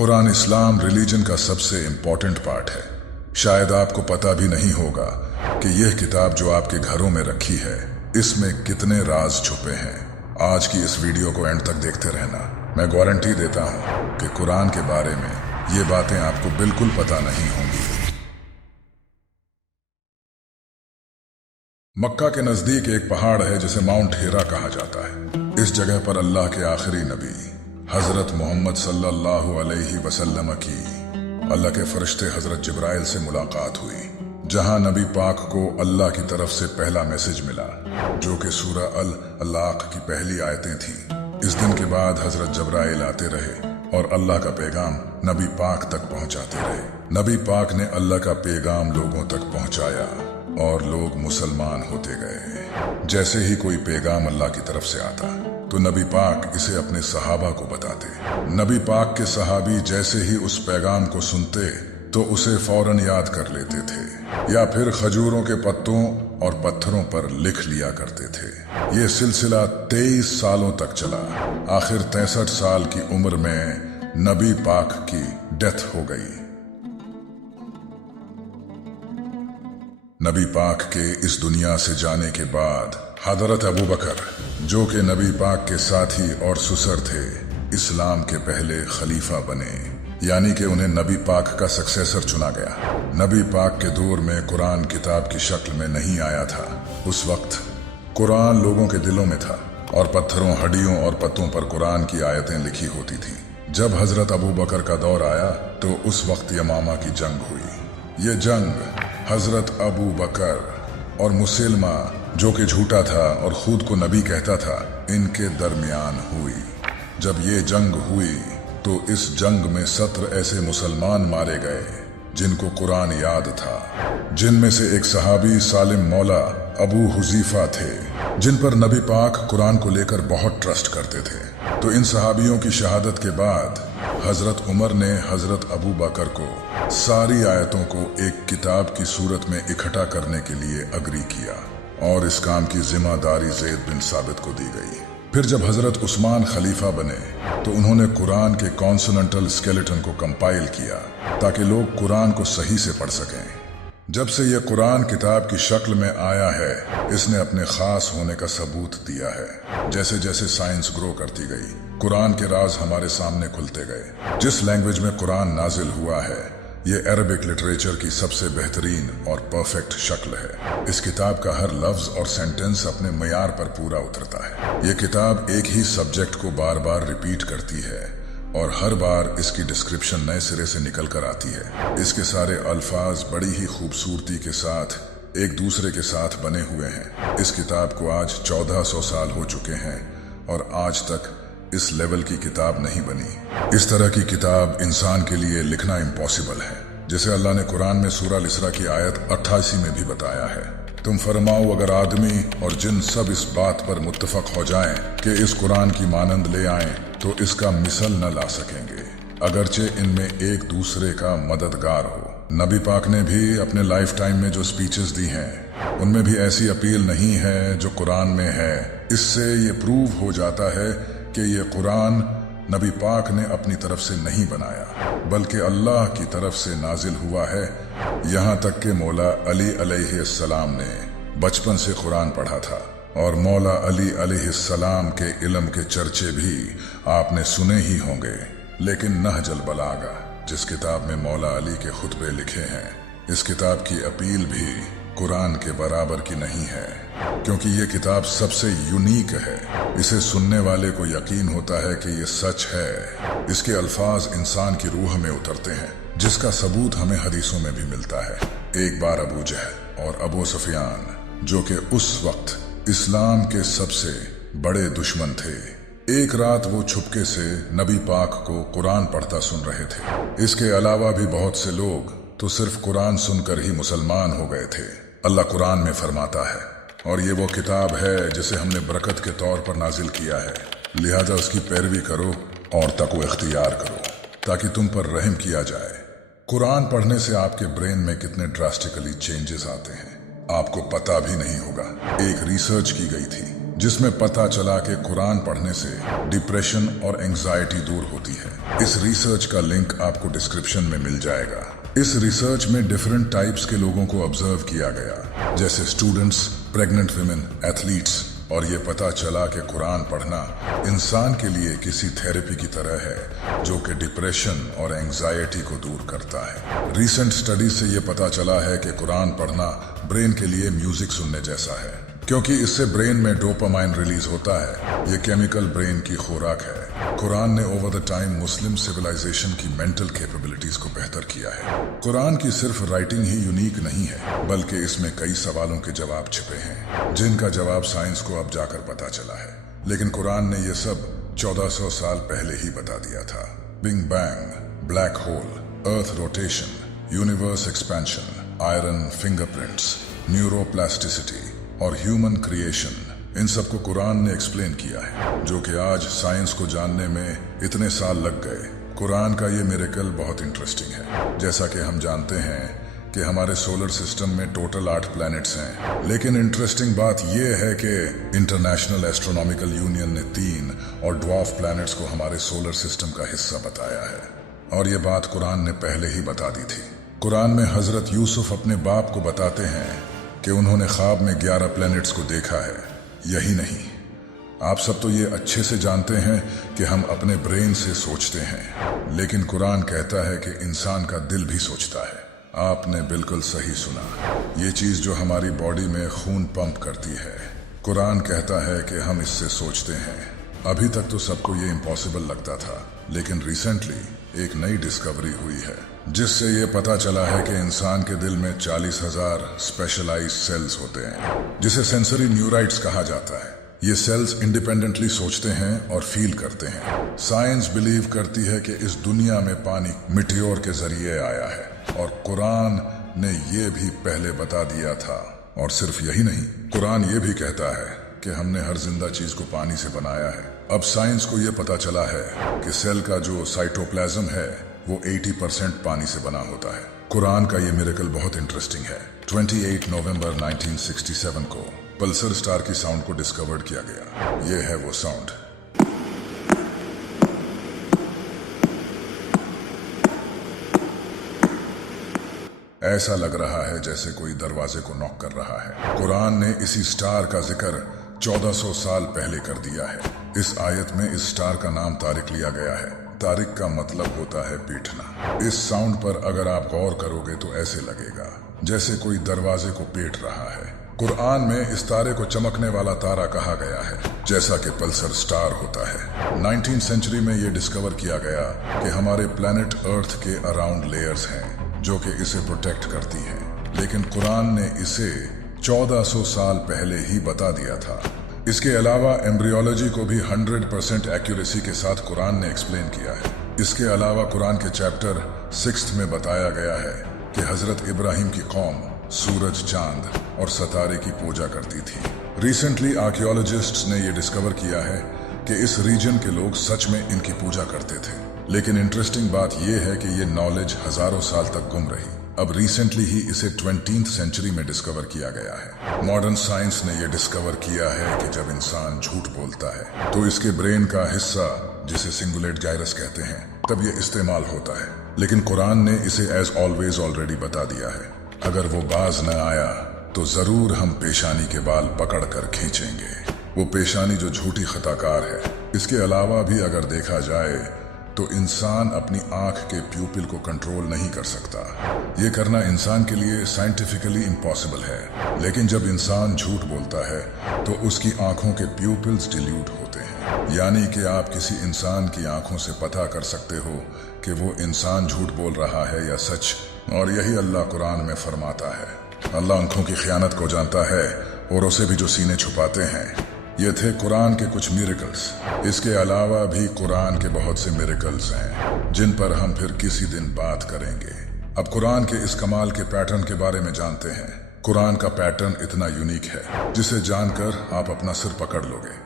कुरान इस्लाम religion का सबसे important part है। शायद आपको पता भी नहीं होगा कि यह किताब जो आपके घरों में रखी है, इसमें कितने राज छुपे हैं। आज की इस वीडियो को एंड तक देखते रहना। मैं गारंटी देता हूं कि कुरान के बारे में ये बातें आपको बिल्कुल पता नहीं होंगी। मक्का के नजदीक एक पहाड़ है जिसे माउंट हिरा कहा जाता है। इस जगह पर अल्लाह के आखिरी नबी हजरत मोहम्मद सल्लल्लाहु अलैहि वसल्लम की अल्लाह के फरिश्ते हजरत जिब्राइल से मुलाकात हुई, जहां नबी पाक को अल्लाह की तरफ से पहला मैसेज मिला, जो कि सूरह अल अलाक की पहली आयतें थी। इस दिन के बाद हजरत जिब्राइल आते रहे और अल्लाह का पैगाम नबी पाक तक पहुंचाते रहे। नबी पाक ने अल्लाह का पैगाम लोगों तक पहुंचाया और लोग मुसलमान होते गए। जैसे ही कोई पैगाम अल्लाह की तरफ से आता तो नबी पाक इसे अपने सहाबा को बताते। नबी पाक के सहाबी जैसे ही उस पैगाम को सुनते तो उसे फौरन याद कर लेते थे या फिर खजूरों के पत्तों और पत्थरों पर लिख लिया करते थे। ये सिलसिला 23 सालों तक चला। आखिर 63 साल की उम्र में नबी पाक की डेथ हो गई। नबी पाक के इस दुनिया से जाने के बाद हजरत अबू बकर, जो कि नबी पाक के साथी और सुसर थे, इस्लाम के पहले खलीफा बने, यानी कि उन्हें नबी पाक का सक्सेसर चुना गया। नबी पाक के दौर में कुरान किताब की शक्ल में नहीं आया था। उस वक्त कुरान लोगों के दिलों में था और पत्थरों, हड्डियों और पत्तों पर कुरान की आयतें लिखी होती थी। जब हजरत अबू बकर का दौर आया तो उस वक्त यमामा की जंग हुई। ये जंग हजरत अबू बकर और मुसलमा, जो कि झूठा था और खुद को नबी कहता था, इनके दरमियान हुई। जब ये जंग हुई तो इस जंग में 17 ऐसे मुसलमान मारे गए जिनको कुरान याद था, जिनमें से एक सहाबी सालिम मौला अबू हुजीफा थे, जिन पर नबी पाक कुरान को लेकर बहुत ट्रस्ट करते थे। तो इन सहाबियों की शहादत के बाद हजरत उमर ने हजरत अबू बकर को सारी आयतों को एक किताब की सूरत में इकट्ठा करने के लिए अग्री किया और इस काम की जिम्मेदारी ज़ैद बिन साबित को दी गई। फिर जब हजरत उस्मान खलीफा बने तो उन्होंने कुरान के कॉन्सोनेंटल स्केलेटन को कंपाइल किया ताकि लोग कुरान को सही से पढ़ सकें। जब से यह कुरान किताब की शक्ल में आया है, इसने अपने खास होने का सबूत दिया है। जैसे जैसे साइंस ग्रो करती गई, कुरान के राज हमारे सामने खुलते गए। जिस लैंग्वेज में कुरान नाजिल हुआ है, ये अरबिक लिटरेचर की सबसे बेहतरीन और परफेक्ट शक्ल है। इस किताब का हर लफ्ज और सेंटेंस अपने मयार पर पूरा उतरता है। ये किताब एक ही सब्जेक्ट को बार बार रिपीट करती है और हर बार इसकी डिस्क्रिप्शन नए सिरे से निकल कर आती है। इसके सारे अल्फाज बड़ी ही खूबसूरती के साथ एक दूसरे के साथ बने हुए हैं। इस किताब को आज 1400 साल हो चुके हैं और आज तक इस लेवल की किताब नहीं बनी। इस तरह की किताब इंसान के लिए लिखना इम्पॉसिबल है, जिसे अल्लाह ने कुरान में सूरह अल इसरा की आयत 88 में भी बताया है। तुम फरमाओ, अगर आदमी और जिन सब इस बात पर मुत्तफक हो जाएं कि इस कुरान की मानंद ले आएं तो इसका मिसल न ला सकेंगे, अगरचे इनमें एक दूसरे का मददगार हो। नबी पाक ने भी अपने लाइफ टाइम में जो स्पीचेस दी हैं, उनमें भी ऐसी अपील नहीं है जो कुरान में है। इससे ये प्रूव हो जाता है कि ये कुरान नबी पाक ने अपनी तरफ से नहीं बनाया, बल्कि अल्लाह की तरफ से नाजिल हुआ है। यहाँ तक कि मौला अली अलैहिस्सलाम ने बचपन से कुरान पढ़ा था और मौला अली अलैहिस्सलाम के इल्म के चर्चे भी आपने सुने ही होंगे। लेकिन नहजुल बलागा, जिस किताब में मौला अली के खुतबे लिखे हैं, इस किताब की अपील भी कुरान के बराबर की नहीं है, क्योंकि ये किताब सबसे यूनिक है। इसे सुनने वाले को यकीन होता है कि ये सच है। इसके अल्फाज इंसान की रूह में उतरते हैं, जिसका सबूत हमें हदीसों में भी मिलता है। एक बार अबू जहल और अबू सुफियान, जो कि उस वक्त इस्लाम के सबसे बड़े दुश्मन थे, एक रात वो छुपके से नबी पाक को कुरान पढ़ता सुन रहे थे। इसके अलावा भी बहुत से लोग तो सिर्फ कुरान सुनकर ही मुसलमान हो गए थे। अल्लाह कुरान में फरमाता है, और ये वो किताब है जिसे हमने बरकत के तौर पर नाजिल किया है, लिहाजा उसकी पैरवी करो और तक़वा इख्तियार करो ताकि तुम पर रहम किया जाए। कुरान पढ़ने से आपके ब्रेन में कितने ड्रास्टिकली चेंजेस आते हैं, आपको पता भी नहीं होगा। एक रिसर्च की गई थी जिसमें पता चला कि कुरान पढ़ने से डिप्रेशन और एंजाइटी दूर होती है। इस रिसर्च का लिंक आपको डिस्क्रिप्शन में मिल जाएगा। इस रिसर्च में डिफरेंट टाइप्स के लोगों को ऑब्जर्व किया गया, जैसे स्टूडेंट्स, प्रेग्नेंट विमेन, एथलीट्स, और ये पता चला कि कुरान पढ़ना इंसान के लिए किसी थेरेपी की तरह है जो कि डिप्रेशन और एंजाइटी को दूर करता है। रीसेंट स्टडीज से ये पता चला है कि कुरान पढ़ना ब्रेन के लिए म्यूजिक सुनने जैसा है, क्योंकि इससे ब्रेन में डोपामाइन रिलीज होता है। ये केमिकल ब्रेन की खुराक है। कुरान ने over the time Muslim civilization की मेंटल कैपेबिलिटीज को बेहतर किया है। कुरान की सिर्फ राइटिंग ही यूनिक नहीं है, बल्कि इसमें कई सवालों के जवाब छिपे हैं जिनका जवाब साइंस को अब जाकर पता चला है। लेकिन कुरान ने ये सब 1400 साल पहले ही बता दिया था। Big bang, black hole, earth rotation, universe expansion, iron fingerprints, neuroplasticity और ह्यूमन क्रिएशन, इन सबको कुरान ने एक्सप्लेन किया है, जो कि आज साइंस को जानने में इतने साल लग गए। कुरान का ये मिरेकल बहुत इंटरेस्टिंग है। जैसा कि हम जानते हैं कि हमारे सोलर सिस्टम में टोटल 8 प्लैनेट्स हैं, लेकिन इंटरेस्टिंग बात यह है कि इंटरनेशनल एस्ट्रोनॉमिकल यूनियन ने 3 और ड्वार्फ प्लैनेट्स को हमारे सोलर सिस्टम का हिस्सा बताया है, और ये बात कुरान ने पहले ही बता दी थी। कुरान में हजरत यूसुफ अपने बाप को बताते हैं कि उन्होंने ख्वाब में 11 प्लैनेट्स को देखा है। यही नहीं, आप सब तो ये अच्छे से जानते हैं कि हम अपने ब्रेन से सोचते हैं, लेकिन कुरान कहता है कि इंसान का दिल भी सोचता है। आपने बिल्कुल सही सुना, ये चीज जो हमारी बॉडी में खून पंप करती है। कुरान कहता है कि हम इससे सोचते हैं। अभी तक तो सबको ये इम्पॉसिबल लगता था, लेकिन रिसेंटली एक नई डिस्कवरी हुई है, जिससे ये पता चला है कि इंसान के दिल में 40,000 स्पेशलाइज्ड सेल्स होते हैं, जिसे सेंसरी न्यूराइट्स कहा जाता है। ये सेल्स इंडिपेंडेंटली सोचते हैं और फील करते हैं। साइंस बिलीव करती है कि इस दुनिया में पानी मिटियोर के जरिए आया है, और कुरान ने ये भी पहले बता दिया था। और सिर्फ यही नहीं, कुरान ये भी कहता है कि हमने हर जिंदा चीज को पानी से बनाया है। अब साइंस को ये पता चला है कि सेल का जो साइटोप्लाज्म है वो 80% पानी से बना होता है। कुरान का ये मिरेकल बहुत इंटरेस्टिंग है। 28 नवंबर 1967 को पल्सर स्टार की साउंड को डिस्कवर्ड किया गया। ये है वो साउंड। ऐसा लग रहा है जैसे कोई दरवाजे को नॉक कर रहा है। कुरान ने इसी स्टार का जिक्र 1400 साल पहले कर दिया है। इस आयत में इस स्टार का नाम तारिक लिया गया है। तारिक का मतलब होता है पीटना। इस साउंड पर अगर आप गौर करोगे तो ऐसे लगेगा जैसे कोई दरवाजे को पीट रहा है। कुरान में इस तारे को चमकने वाला तारा कहा गया है, जैसा कि पल्सर स्टार होता है। 19th सेंचुरी में ये डिस्कवर किया गया कि हमारे प्लैनेट अर्थ के अराउंड लेयर्स हैं जो कि इसे प्रोटेक्ट करती हैं, लेकिन कुरान ने इसे 1400 साल पहले ही बता दिया था। इसके अलावा एम्ब्रियोलॉजी को भी 100% एक्यूरेसी के साथ कुरान ने एक्सप्लेन किया है। इसके अलावा कुरान के चैप्टर 6 में बताया गया है कि हजरत इब्राहिम की कौम सूरज, चांद और सितारे की पूजा करती थी। रिसेंटली आर्कियोलॉजिस्ट्स ने यह डिस्कवर किया है कि इस रीजन के लोग सच में इनकी पूजा करते थे। लेकिन इंटरेस्टिंग बात यह है कि ये नॉलेज हजारों साल तक गुम रही। अब रिसेंटली ही इसे 20th सेंचुरी में डिस्कवर किया गया है। मॉडर्न साइंस ने यह डिस्कवर किया है कि जब इंसान झूठ बोलता है तो इसके ब्रेन का हिस्सा, जिसे सिंगुलेट गायरस कहते हैं, तब ये इस्तेमाल होता है। लेकिन कुरान ने इसे एज ऑलवेज ऑलरेडी बता दिया है। अगर वो बाज न आया तो जरूर हम पेशानी के बाल पकड़ कर खींचेंगे। वो पेशानी जो झूठी खताकार है। इसके अलावा भी अगर देखा जाए तो इंसान अपनी आंख के प्यूपिल को कंट्रोल नहीं कर सकता। ये करना इंसान के लिए साइंटिफिकली इम्पॉसिबल है। लेकिन जब इंसान झूठ बोलता है तो उसकी आंखों के प्यूपिल्स डिल्यूट होते हैं, यानी कि आप किसी इंसान की आंखों से पता कर सकते हो कि वो इंसान झूठ बोल रहा है या सच। और यही अल्लाह कुरान में फरमाता है। अल्लाह आंखों की खयानत को जानता है और उसे भी जो सीने छुपाते हैं। ये थे कुरान के कुछ मिरेकल्स। इसके अलावा भी कुरान के बहुत से मिरेकल्स हैं जिन पर हम फिर किसी दिन बात करेंगे। अब कुरान के इस कमाल के पैटर्न के बारे में जानते हैं। कुरान का पैटर्न इतना यूनिक है जिसे जानकर आप अपना सिर पकड़ लोगे।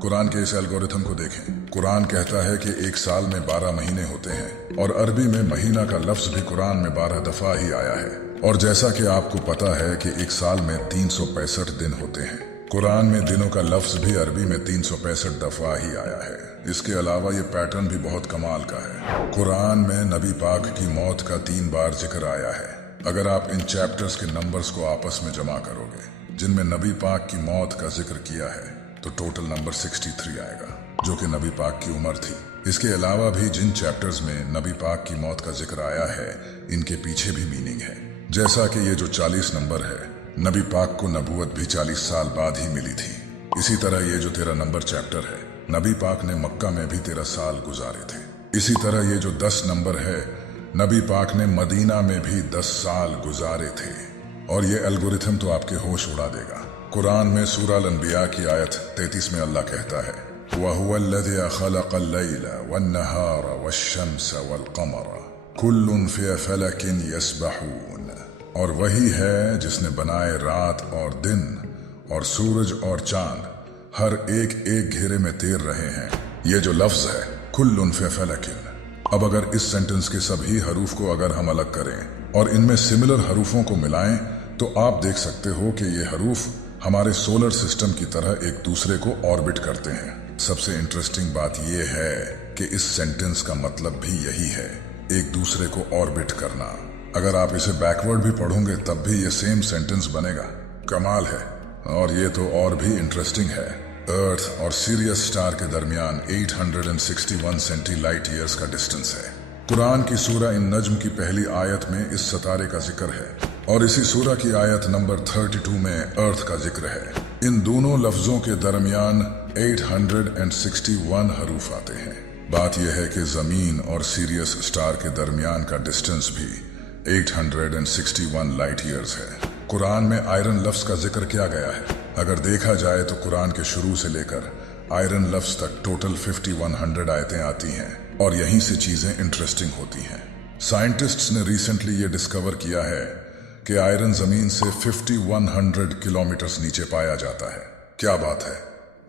कुरान के इस एल्गोरिथम को देखें। कुरान कहता है कि एक साल में 12 महीने होते हैं और अरबी में महीना का लफ्ज भी कुरान में 12 दफा ही आया है। और जैसा कि आपको पता है कि एक साल में 365 दिन होते हैं। कुरान में दिनों का लफ्ज भी अरबी में 365 दफा ही आया है। इसके अलावा ये पैटर्न भी बहुत कमाल का है। कुरान में नबी पाक की मौत का 3 बार जिक्र आया है। अगर आप इन चैप्टर्स के नंबर्स को आपस में जमा करोगे जिनमें नबी पाक की मौत का जिक्र किया है तो टोटल नंबर 63 आएगा, जो कि नबी पाक की उम्र थी। इसके अलावा भी जिन चैप्टर्स में नबी पाक की मौत का जिक्र आया है इनके पीछे भी मीनिंग है। जैसा कि ये जो 40 नंबर है, नबी पाक को नबूवत भी 40 साल बाद ही मिली थी। इसी तरह ये जो 13 नंबर चैप्टर है, नबी पाक ने मक्का में भी 13 साल गुजारे थे। इसी तरह ये जो 10 नंबर है, नबी पाक ने मदीना में भी 10 साल गुजारे थे। और ये एल्गोरिथम तो आपके होश उड़ा देगा। कुरान में सूरह अल-अंबिया की आयत 33 में अल्लाह कहता है, वहुवल्लज़ी खलक़ल लैला वन्नहारा वश्शम्सा वल्क़मरा कुल्लुन फ़ी फ़लकिन यस्बहून। और वही है जिसने बनाए रात और दिन और सूरज और चांद, हर एक एक घेरे में तैर रहे हैं। ये जो लफ्ज है कुल्लुन फ़ी फ़लकिन, अब अगर इस सेंटेंस के सभी हरूफ को अगर हम अलग करें और इनमें सिमिलर हरूफों को मिलाएं तो आप देख सकते हो कि ये हरूफ हमारे सोलर सिस्टम की तरह एक दूसरे को ऑर्बिट करते हैं। सबसे इंटरेस्टिंग बात यह है कि इस सेंटेंस का मतलब भी यही है, एक दूसरे को ऑर्बिट करना। अगर आप इसे बैकवर्ड भी पढ़ोगे तब भी ये सेम सेंटेंस बनेगा। कमाल है। और ये तो और भी इंटरेस्टिंग है। अर्थ और सीरियस स्टार के दरमियान 861 सेंटी लाइट ईयर्स का डिस्टेंस है। कुरान की सूरह इन नज्म की पहली आयत में इस सितारे का जिक्र है और इसी सूरह की आयत नंबर 32 में अर्थ का जिक्र है। इन दोनों लफ्जों के दरमियान 861 हरूफ आते हैं। बात यह है कि जमीन और सीरियस स्टार के दरमियान का डिस्टेंस भी 861 लाइट ईयर्स है। कुरान में आयरन लफ्ज का जिक्र किया गया है। अगर देखा जाए तो कुरान के शुरू से लेकर आयरन लफ्ज तक टोटल 5100 आयतें आती हैं और यहीं से चीजें इंटरेस्टिंग होती हैं। साइंटिस्ट्स ने रिसेंटली ये डिस्कवर किया है कि आयरन जमीन से 5100 किलोमीटर नीचे पाया जाता है। क्या बात है।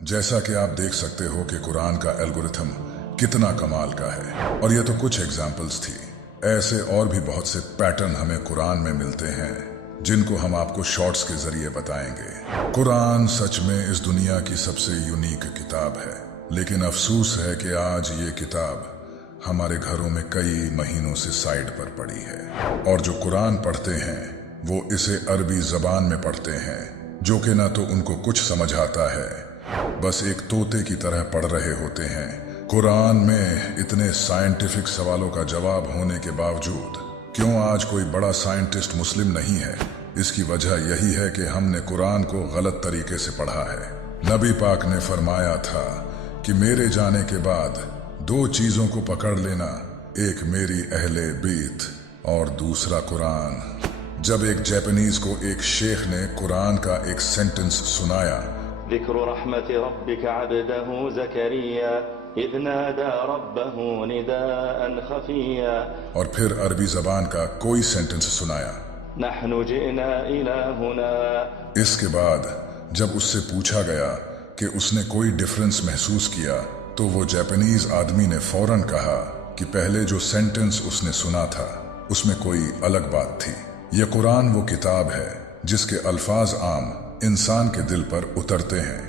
जैसा कि आप देख सकते हो कि कुरान का एल्गोरिथम कितना कमाल का है। और ये तो कुछ एग्जाम्पल्स थी। ऐसे और भी बहुत से पैटर्न हमें कुरान में मिलते हैं जिनको हम आपको शॉर्ट्स के जरिए बताएंगे। कुरान सच में इस दुनिया की सबसे यूनिक किताब है, लेकिन अफसोस है कि आज ये किताब हमारे घरों में कई महीनों से साइड पर पड़ी है। और जो कुरान पढ़ते हैं वो इसे अरबी जबान में पढ़ते हैं, जो कि ना तो उनको कुछ समझ आता है, बस एक तोते की तरह पढ़ रहे होते हैं। कुरान में इतने साइंटिफिक सवालों का जवाब होने के बावजूद क्यों आज कोई बड़ा साइंटिस्ट मुस्लिम नहीं है? इसकी वजह यही है कि हमने कुरान को गलत तरीके से पढ़ा है। नबी पाक ने फरमाया था कि मेरे जाने के बाद 2 चीजों को पकड़ लेना, एक मेरी अहले बीत और दूसरा कुरान। जब एक जापानीज को एक शेख ने कुरान का एक सेंटेंस सुनाया, ज़िक्र रहमत रब्बिक अब्दहु ज़करिया इज़ नादा रब्बहु निदाअन खफिया, और फिर अरबी जबान का कोई सेंटेंस सुनाया, नहनु जिना इला हुना। इसके बाद जब उससे पूछा गया कि उसने कोई डिफरेंस महसूस किया तो वो जापानीज आदमी ने फौरन कहा कि पहले जो सेंटेंस उसने सुना था उसमें कोई अलग बात थी। यह कुरान वो किताब है जिसके अल्फाज आम इंसान के दिल पर उतरते हैं